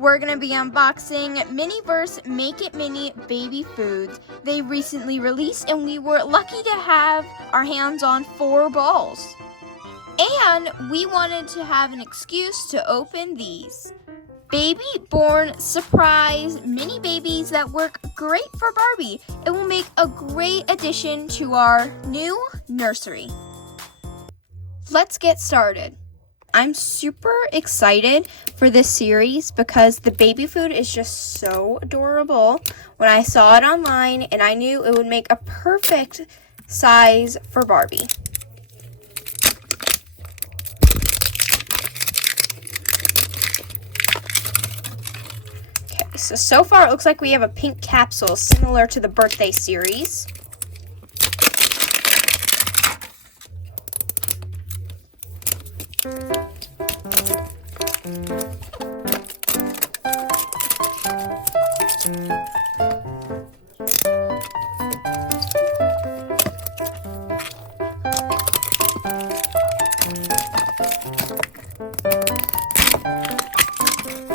we're going to be unboxing Miniverse Make It Mini Baby Foods. They recently released and we were lucky to have our hands on 4 balls. And we wanted to have an excuse to open these. Baby born surprise mini babies that work great for Barbie. It will make a great addition to our new nursery. Let's get started. I'm super excited for this series because the baby food is just so adorable. When I saw it online and I knew it would make a perfect size for Barbie. Okay, so far it looks like we have a pink capsule similar to the birthday series.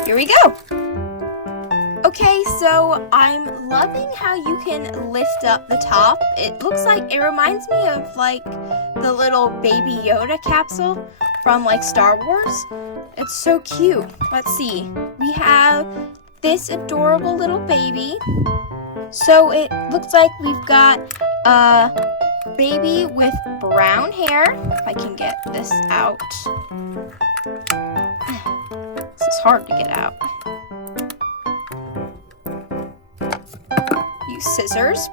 Here we go. Okay, so I'm loving how you can lift up the top. It looks like, it reminds me of like the little Baby Yoda capsule from like Star Wars. It's so cute. Let's see. We have this adorable little baby. So it looks like we've got a baby with brown hair. If I can get this out. This is hard to get out. Use scissors.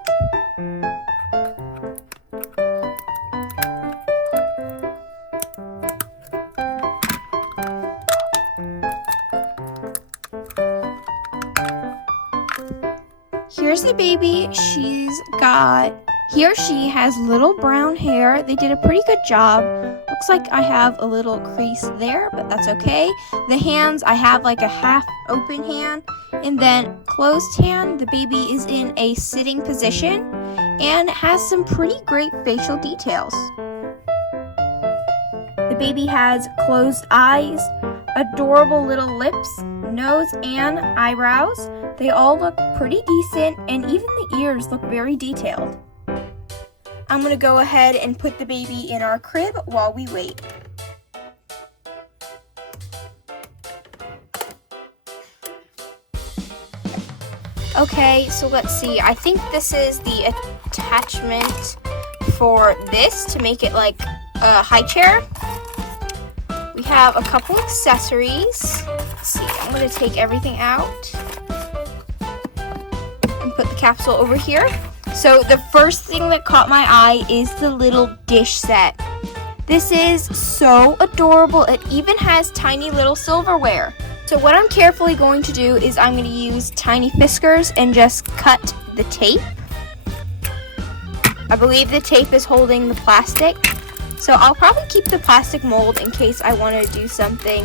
Here's the baby. He or she has little brown hair. They did a pretty good job. Looks like I have a little crease there, but that's okay. The hands, I have like a half open hand and then closed hand. The baby is in a sitting position and has some pretty great facial details. The baby has closed eyes, adorable little lips, nose, and eyebrows. They all look pretty decent, and even the ears look very detailed. I'm going to go ahead and put the baby in our crib while we wait. Okay, so let's see. I think this is the attachment for this to make it like a high chair. We have a couple accessories. Let's see, I'm going to take everything out and put the capsule over here. So the first thing that caught my eye is the little dish set. This is so adorable. It even has tiny little silverware. So what I'm carefully going to do is I'm going to use tiny fiskars and just cut the tape. I believe the tape is holding the plastic. So I'll probably keep the plastic mold in case I want to do something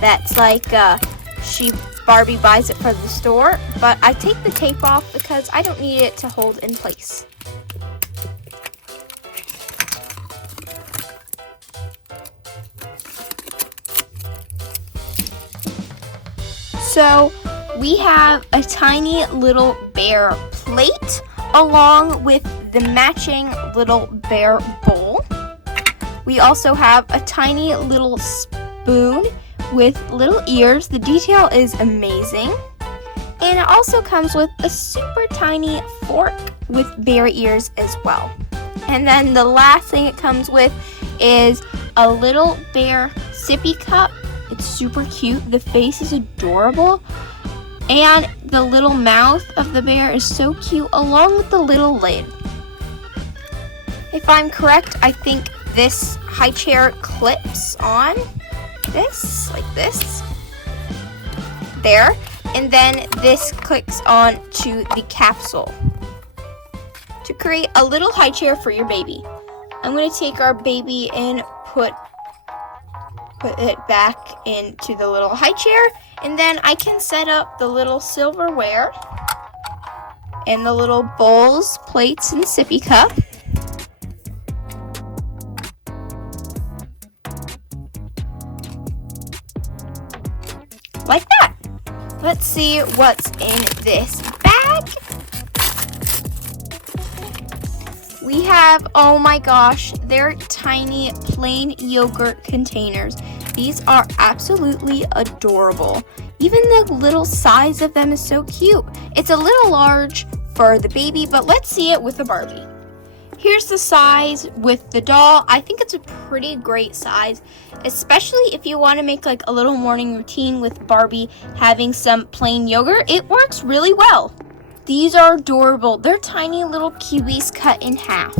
that's like Barbie buys it from the store, but I take the tape off because I don't need it to hold in place. So we have a tiny little bear plate along with the matching little bear bowl. We also have a tiny little spoon with little ears. The detail is amazing. And it also comes with a super tiny fork with bear ears as well. And then the last thing it comes with is a little bear sippy cup. It's super cute. The face is adorable. And the little mouth of the bear is so cute, along with the little lid. If I'm correct, I think this high chair clips on this, like this, there, and then this clicks on to the capsule to create a little high chair for your baby. I'm going to take our baby and put it back into the little high chair, and then I can set up the little silverware and the little bowls, plates, and sippy cup. Like that. Let's see what's in this bag. We have, oh my gosh, they're tiny plain yogurt containers. These are absolutely adorable. Even the little size of them is so cute. It's a little large for the baby, but let's see it with the Barbie. Here's the size with the doll. I think it's a pretty great size, especially if you want to make like a little morning routine with Barbie having some plain yogurt. It works really well. These are adorable. They're tiny little kiwis cut in half.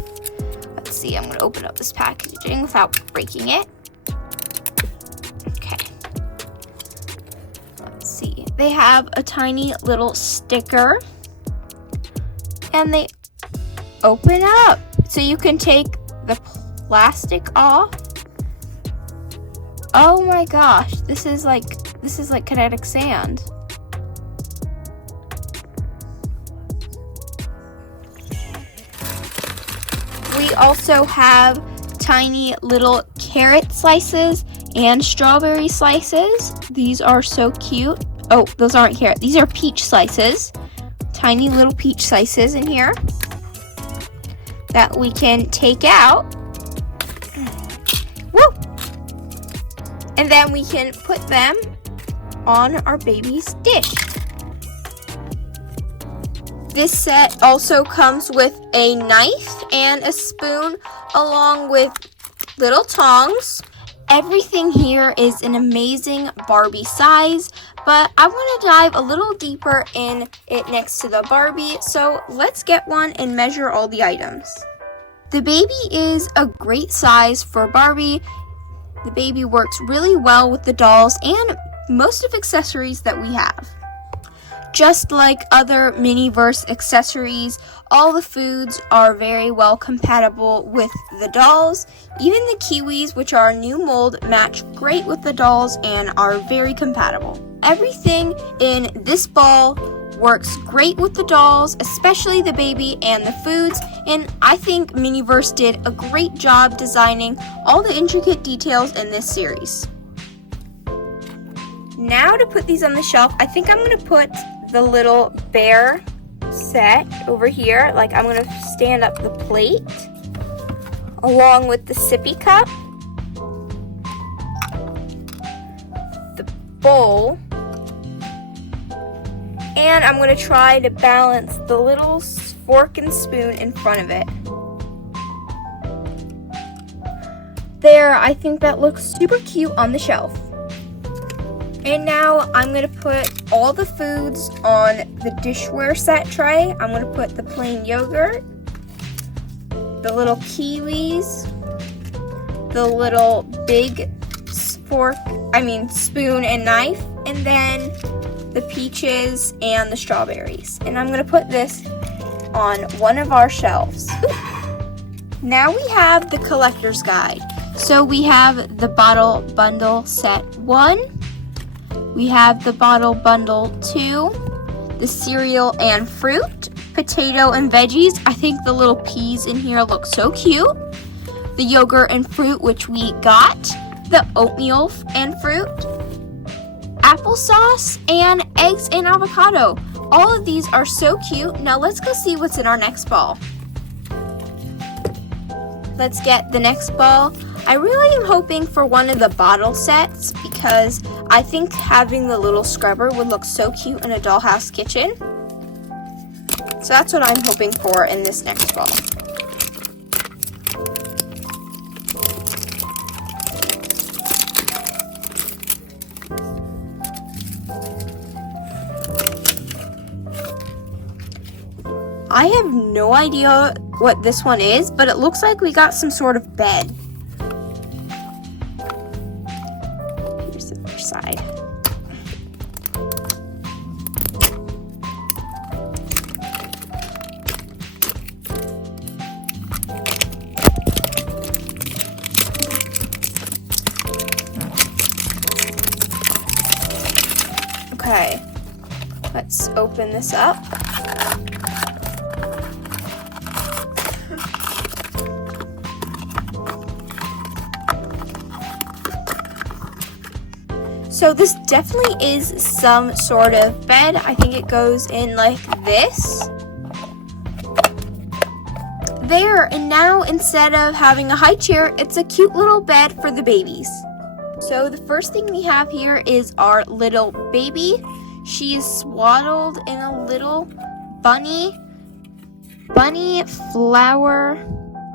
Let's see, I'm gonna open up this packaging without breaking it. Okay. Let's see. They have a tiny little sticker and they open up. So you can take the plastic off. Oh my gosh, this is like kinetic sand. We also have tiny little carrot slices and strawberry slices. These are so cute. Oh, those aren't carrot. These are peach slices. Tiny little peach slices in here that we can take out. Woo! And then we can put them on our baby's dish. This set also comes with a knife and a spoon along with little tongs. Everything here is an amazing Barbie size, but I want to dive a little deeper in it next to the Barbie, so let's get one and measure all the items. The baby is a great size for Barbie. The baby works really well with the dolls and most of accessories that we have. Just like other Miniverse accessories, all the foods are very well compatible with the dolls. Even the kiwis, which are a new mold, match great with the dolls and are very compatible. Everything in this ball works great with the dolls, especially the baby and the foods, and I think Miniverse did a great job designing all the intricate details in this series. Now to put these on the shelf, I think I'm going to put the little bear set over here. Like, I'm going to stand up the plate along with the sippy cup, the bowl, and I'm going to try to balance the little fork and spoon in front of it. There, I think that looks super cute on the shelf. And now I'm going to put all the foods on the dishware set tray. I'm going to put the plain yogurt, the little kiwis, the little big spoon and knife, and then the peaches and the strawberries. And I'm going to put this on one of our shelves. Now we have the collector's guide. So we have the bottle bundle set 1. We have the bottle bundle 2, the cereal and fruit, potato and veggies. I think the little peas in here look so cute. The yogurt and fruit, which we got. The oatmeal and fruit. Applesauce and eggs and avocado. All of these are so cute. Now let's go see what's in our next ball. Let's get the next ball. I really am hoping for one of the bottle sets because I think having the little scrubber would look so cute in a dollhouse kitchen. So that's what I'm hoping for in this next ball. I have no idea what this one is, but it looks like we got some sort of bed. Here's the other side. Okay, let's open this up. So this definitely is some sort of bed. I think it goes in like this. There, and now instead of having a high chair, it's a cute little bed for the babies. So the first thing we have here is our little baby. She is swaddled in a little bunny, flower,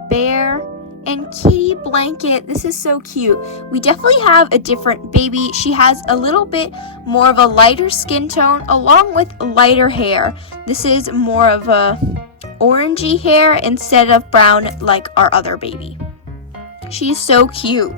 bear, and kitty blanket. This is so cute. We definitely have a different baby. She has a little bit more of a lighter skin tone along with lighter hair. This is more of a orangey hair instead of brown like our other baby. She's so cute.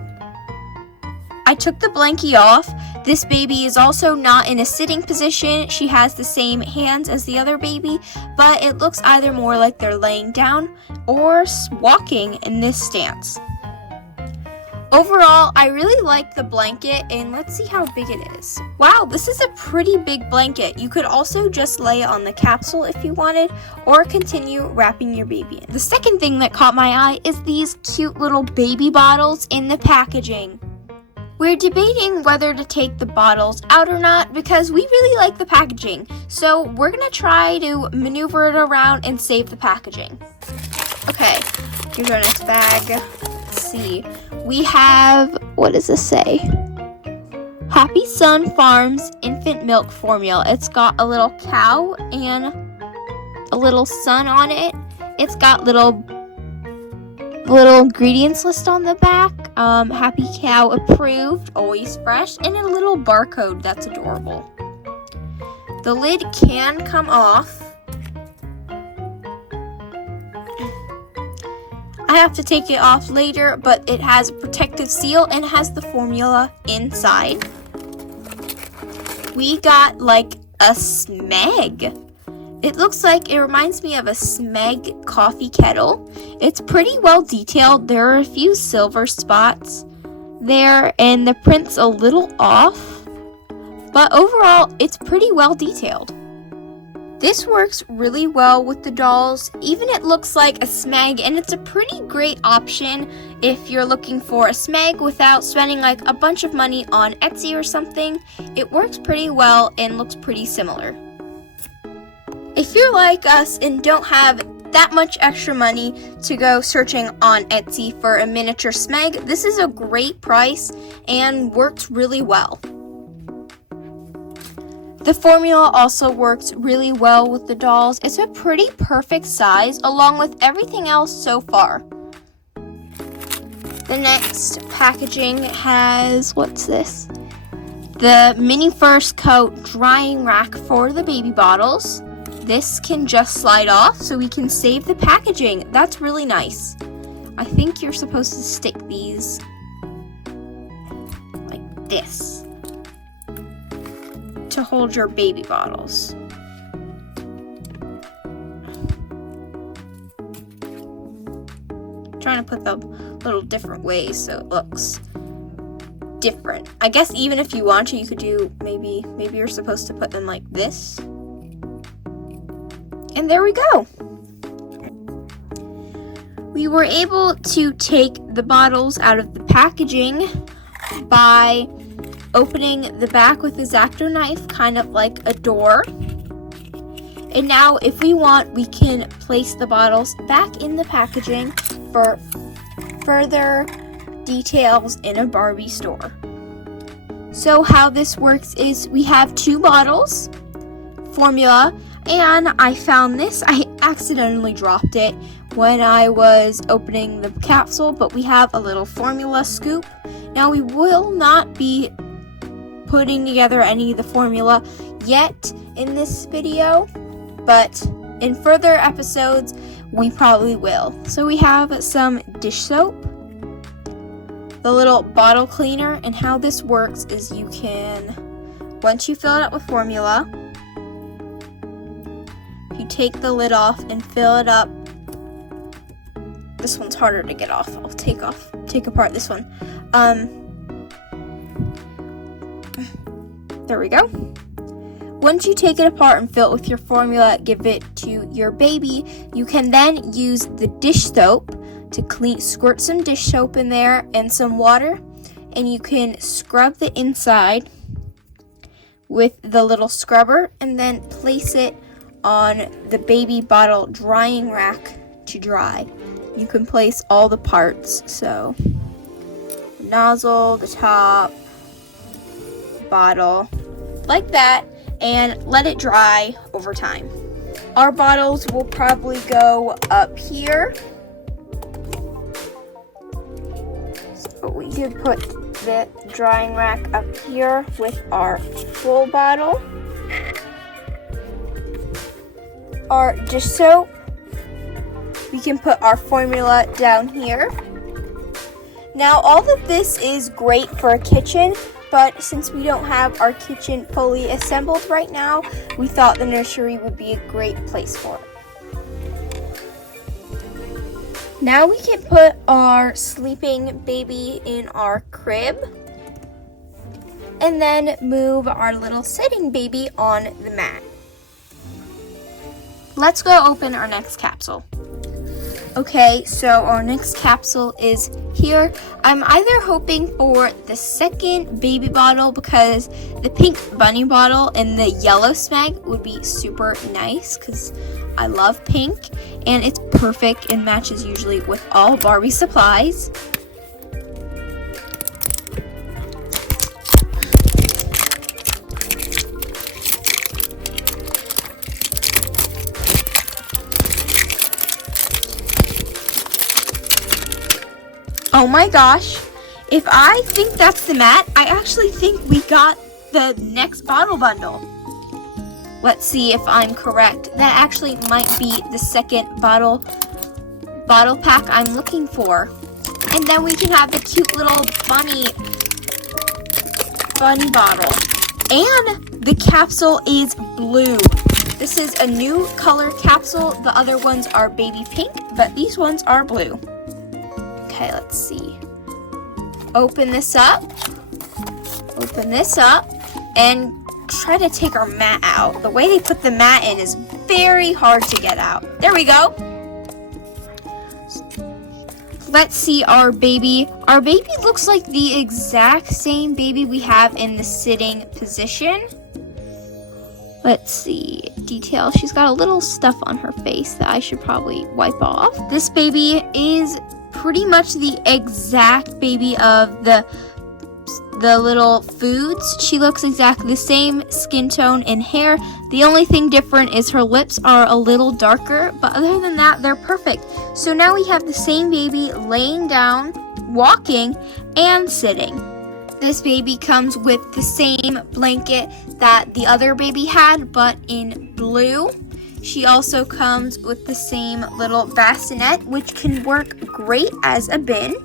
I took the blankie off. This baby is also not in a sitting position. She has the same hands as the other baby, but it looks either more like they're laying down or walking in this stance. Overall, I really like the blanket, and let's see how big it is. Wow, this is a pretty big blanket. You could also just lay it on the capsule if you wanted, or continue wrapping your baby in. The second thing that caught my eye is these cute little baby bottles in the packaging. We're debating whether to take the bottles out or not because we really like the packaging. So we're gonna try to maneuver it around and save the packaging. Okay, here's our next bag. Let's see. We have, what does this say? Happy Sun Farms infant milk formula. It's got a little cow and a little sun on it. It's got little ingredients list on the back. Happy cow approved, always fresh, and a little barcode. That's adorable. The lid can come off. I have to take it off later, but it has a protective seal and has the formula inside. We got like a Smeg. It looks like it reminds me of a Smeg coffee kettle. It's pretty well detailed. There are a few silver spots there and the print's a little off, but overall it's pretty well detailed. This works really well with the dolls. Even it looks like a Smeg, and it's a pretty great option if you're looking for a Smeg without spending like a bunch of money on Etsy or something. It works pretty well and looks pretty similar. If you're like us and don't have that much extra money to go searching on Etsy for a miniature Smeg, this is a great price and works really well. The formula also works really well with the dolls. It's a pretty perfect size along with everything else so far. The next packaging has, what's this? The Miniverse coat drying rack for the baby bottles. This can just slide off so we can save the packaging. That's really nice. I think you're supposed to stick these like this to hold your baby bottles. I'm trying to put them little different ways so it looks different. I guess even if you want to, you could do maybe you're supposed to put them like this. And there we go. We were able to take the bottles out of the packaging by opening the back with a X-Acto knife, kind of like a door. And now if we want, we can place the bottles back in the packaging for further details in a Barbie store. So how this works is we have 2 bottles, formula, and I found this. I accidentally dropped it when I was opening the capsule, but we have a little formula scoop. Now we will not be putting together any of the formula yet in this video, but in further episodes we probably will. So we have some dish soap, the little bottle cleaner, and how this works is you can, once you fill it up with formula, you take the lid off and fill it up. This one's harder to get off. I'll take apart this one. There we go. Once you take it apart and fill it with your formula, give it to your baby, you can then use the dish soap to squirt some dish soap in there and some water, and you can scrub the inside with the little scrubber and then place it on the baby bottle drying rack to dry. You can place all the parts, so the nozzle, the top, bottle, like that, and let it dry over time. Our bottles will probably go up here. So we could put the drying rack up here with our full bottle. Our dish soap. We can put our formula down here. Now all of this is great for a kitchen, but since we don't have our kitchen fully assembled right now, we thought the nursery would be a great place for it. Now we can put our sleeping baby in our crib and then move our little sitting baby on the mat. Let's go open our next capsule. Okay, so our next capsule is here. I'm either hoping for the second baby bottle because the pink bunny bottle and the yellow smeg would be super nice because I love pink and it's perfect and matches usually with all Barbie supplies. Oh my gosh, if I think that's the mat, I actually think we got the next bottle bundle. Let's see if I'm correct. That actually might be the second bottle pack I'm looking for. And then we can have the cute little bunny bottle. And the capsule is blue. This is a new color capsule. The other ones are baby pink, but these ones are blue. Okay, let's see. Open this up, and try to take our mat out. The way they put the mat in is very hard to get out. There we go. Let's see our baby. Our baby looks like the exact same baby we have in the sitting position. Let's see, detail. She's got a little stuff on her face that I should probably wipe off. This baby is pretty much the exact baby of the little foods. She looks exactly the same, skin tone and hair. The only thing different is her lips are a little darker, but other than that, they're perfect. So now we have the same baby laying down, walking, and sitting. This baby comes with the same blanket that the other baby had, but in blue. She also comes with the same little bassinet, which can work great as a bin.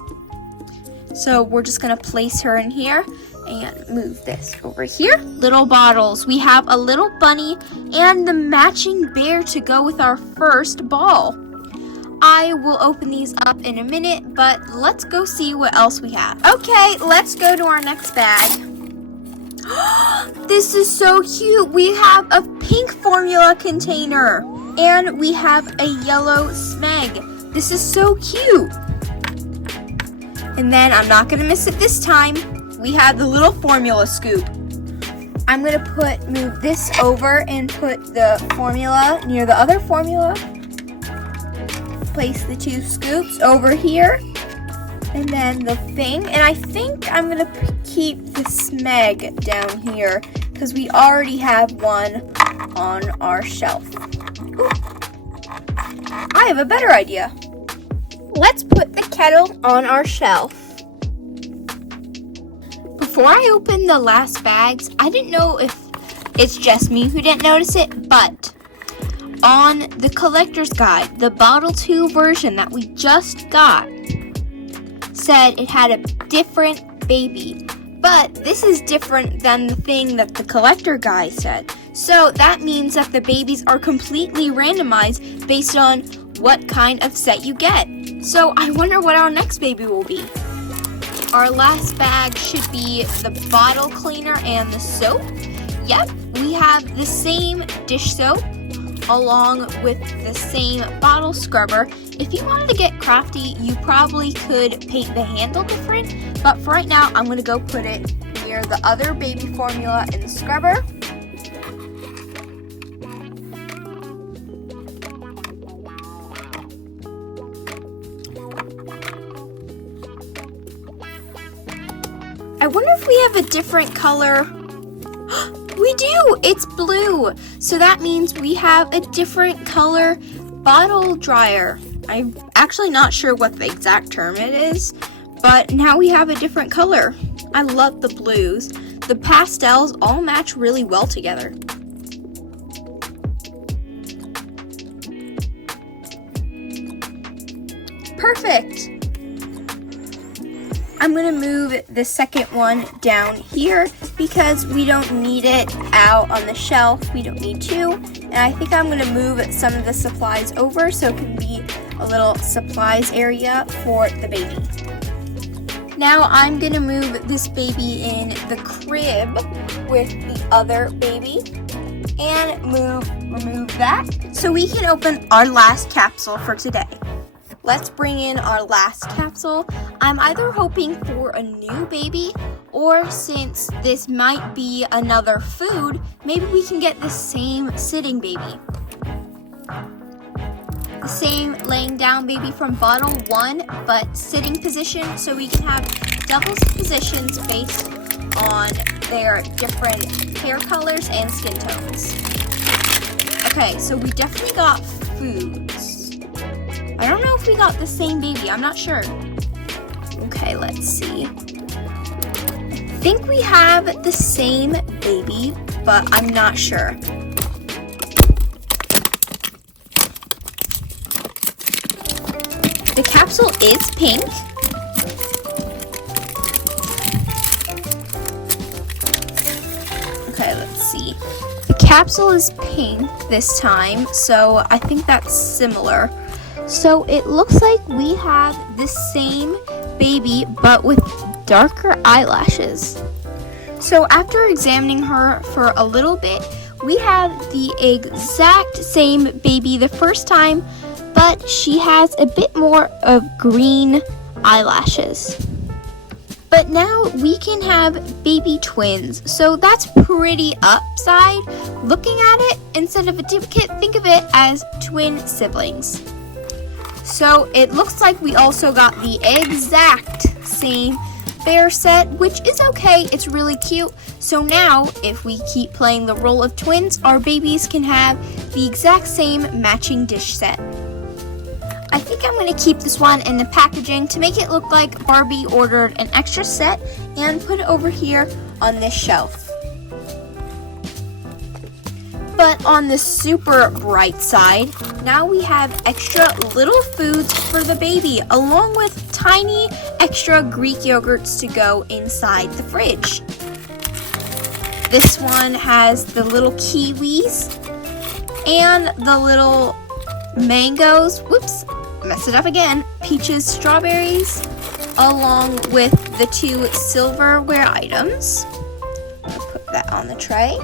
So we're just gonna place her in here and move this over here. Little bottles. We have a little bunny and the matching bear to go with our first ball. I will open these up in a minute, but let's go see what else we have. Okay, let's go to our next bag. This is so cute. We have a pink formula container and we have a yellow smeg. This is so cute. And then I'm not gonna miss it this time. We have the little formula scoop. I'm gonna move this over and put the formula near the other formula. Place the two scoops over here. And then the thing, and I think I'm gonna keep the smeg down here because we already have one on our shelf. Ooh. I have a better idea. Let's put the kettle on our shelf. Before I open the last bags, I didn't know if it's just me who didn't notice it, but on the collector's guide, the bottle 2 version that we just got said it had a different baby, but this is different than the thing that the collector guide said. So that means that the babies are completely randomized based on what kind of set you get. So I wonder what our next baby will be. Our last bag should be the bottle cleaner and the soap. Yep, we have the same dish soap along with the same bottle scrubber. If you wanted to get crafty, you probably could paint the handle different, but for right now, I'm gonna go put it near layer the other baby formula in the scrubber. I wonder if we have a different color. We do! It's blue! So that means we have a different color bottle dryer. I'm actually not sure what the exact term it is, but now we have a different color. I love the blues. The pastels all match really well together. Perfect! I'm going to move the second one down here because we don't need it out on the shelf. We don't need to. And I think I'm going to move some of the supplies over so it can be a little supplies area for the baby. Now I'm going to move this baby in the crib with the other baby and remove that so we can open our last capsule for today. Let's bring in our last capsule. I'm either hoping for a new baby, or since this might be another food, maybe we can get the same sitting baby. The same laying down baby from bottle 1, but sitting position, so we can have double positions based on their different hair colors and skin tones. Okay, so we definitely got foods. I don't know if we got the same baby. I'm not sure. Okay, let's see. I think we have the same baby, but I'm not sure. The capsule is pink. Okay, let's see. The capsule is pink this time, so I think that's similar. So it looks like we have the same baby but with darker eyelashes. So after examining her for a little bit, we have the exact same baby the first time, but she has a bit more of green eyelashes. But now we can have baby twins, so that's pretty upside. Looking at it, instead of a duplicate, think of it as twin siblings. So it looks like we also got the exact same bear set, which is okay. It's really cute. So now, if we keep playing the role of twins, our babies can have the exact same matching dish set. I think I'm going to keep this one in the packaging to make it look like Barbie ordered an extra set and put it over here on this shelf. But on the super bright side, now we have extra little foods for the baby, along with tiny extra Greek yogurts to go inside the fridge. This one has the little kiwis and the little mangoes, whoops, messed it up again, peaches, strawberries, along with the 2 silverware items. I'll put that on the tray.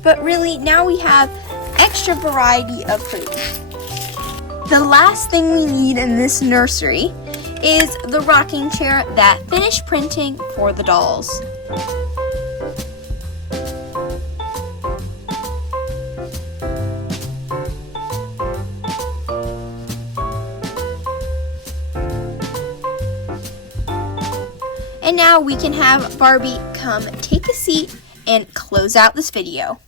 But really, now we have extra variety of food. The last thing we need in this nursery is the rocking chair that finished printing for the dolls. And now we can have Barbie come take a seat and close out this video.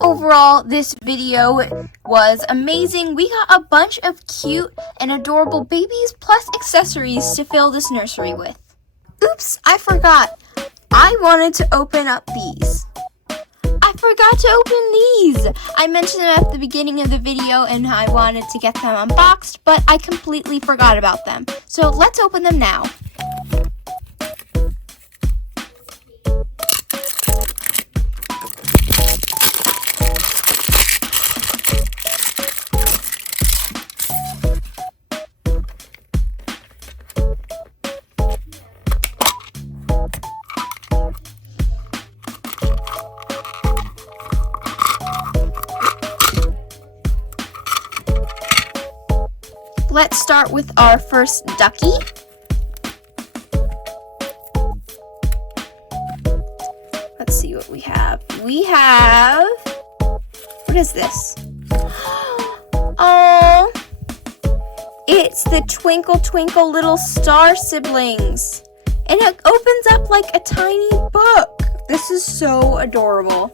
Overall, this video was amazing. We got a bunch of cute and adorable babies plus accessories to fill this nursery with. Oops, I forgot. I wanted to open up these. I forgot to open these. I mentioned them at the beginning of the video and I wanted to get them unboxed, but I completely forgot about them. So let's open them now. Let's start with our first ducky. we have, what is this? Oh, it's the Twinkle Twinkle Little Star siblings. And it opens up like a tiny book. This is so adorable.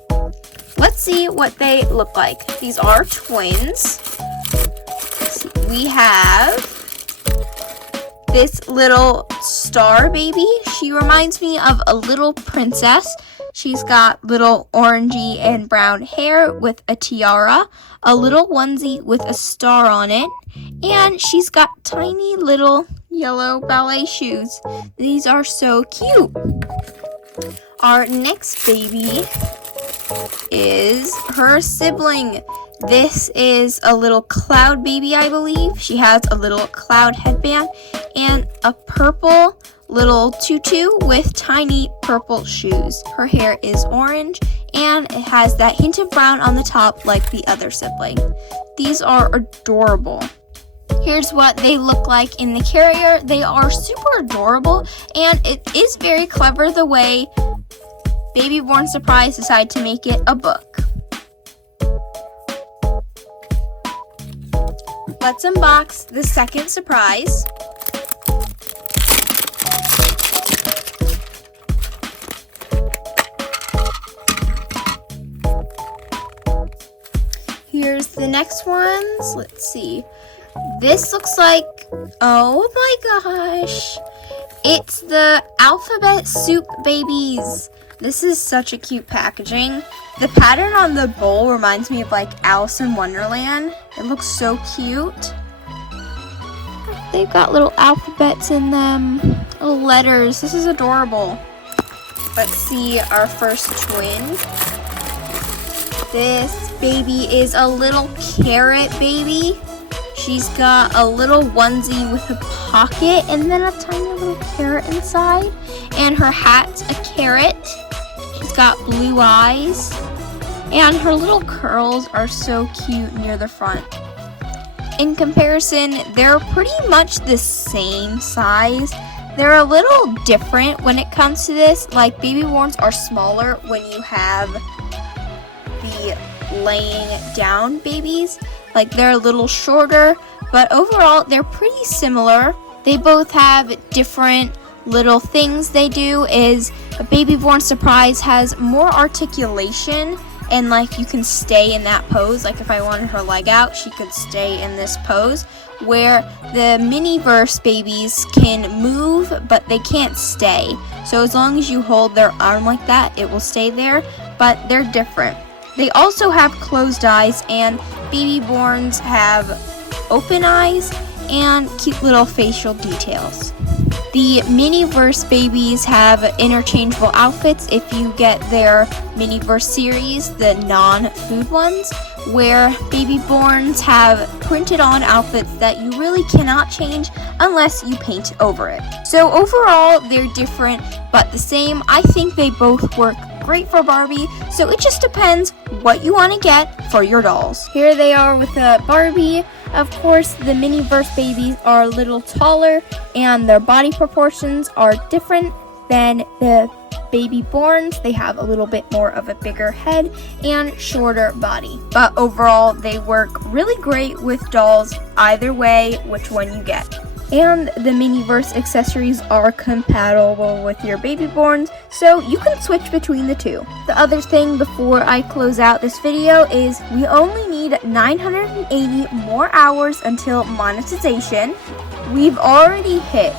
Let's see what they look like. These are twins. We have this little star baby. She reminds me of a little princess. She's got little orangey and brown hair with a tiara, a little onesie with a star on it, and she's got tiny little yellow ballet shoes. These are so cute. Our next baby is her sibling. This is a little cloud baby, I believe. She has a little cloud headband and a purple little tutu with tiny purple shoes. Her hair is orange and it has that hint of brown on the top like the other sibling. These are adorable. Here's what they look like in the carrier. They are super adorable, and it is very clever the way Baby Born Surprise decided to make it a book. Let's unbox the second surprise. Here's the next ones. Let's see. This looks like, oh my gosh, it's the Alphabet Soup Babies. This is such a cute packaging. The pattern on the bowl reminds me of like Alice in Wonderland. It looks so cute. They've got little alphabets in them, little letters. This is adorable. Let's see our first twin. This baby is a little carrot baby. She's got a little onesie with a pocket and then a tiny little carrot inside. And her hat's a carrot. She's got blue eyes. And her little curls are so cute near the front. In comparison, they're pretty much the same size. They're a little different when it comes to this. Like, baby borns are smaller when you have the laying down babies. Like, they're a little shorter, but overall they're pretty similar. They both have different little things they do. Is a Baby Born Surprise has more articulation, and like you can stay in that pose. Like if I wanted her leg out, she could stay in this pose, where the Miniverse babies can move but they can't stay. So as long as you hold their arm like that, it will stay there, but they're different. They also have closed eyes, and baby borns have open eyes and cute little facial details. The Miniverse babies have interchangeable outfits if you get their Miniverse series, the non-food ones, where baby borns have printed on outfits that you really cannot change unless you paint over it. So overall, they're different but the same. I think they both work great for Barbie, so it just depends what you want to get for your dolls. Here they are with a Barbie. Of course, the Miniverse babies are a little taller and their body proportions are different than the baby borns. They have a little bit more of a bigger head and shorter body. But overall, they work really great with dolls either way, which one you get. And the Miniverse accessories are compatible with your baby borns, so you can switch between the two. The other thing before I close out this video is we only need 980 more hours until monetization. We've already hit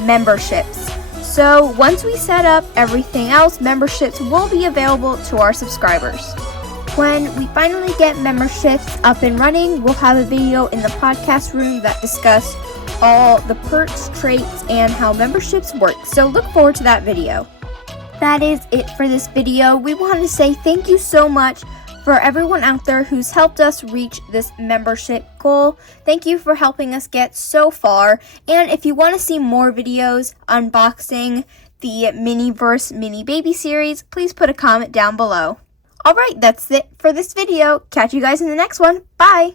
memberships. So once we set up everything else, memberships will be available to our subscribers. When we finally get memberships up and running, we'll have a video in the podcast room that discusses all the perks, traits, and how memberships work. So look forward to that video. That is it for this video. We want to say thank you so much for everyone out there who's helped us reach this membership goal. Thank you for helping us get so far. And if you want to see more videos unboxing the Miniverse Mini Baby series, please put a comment down below. Alright, that's it for this video. Catch you guys in the next one. Bye!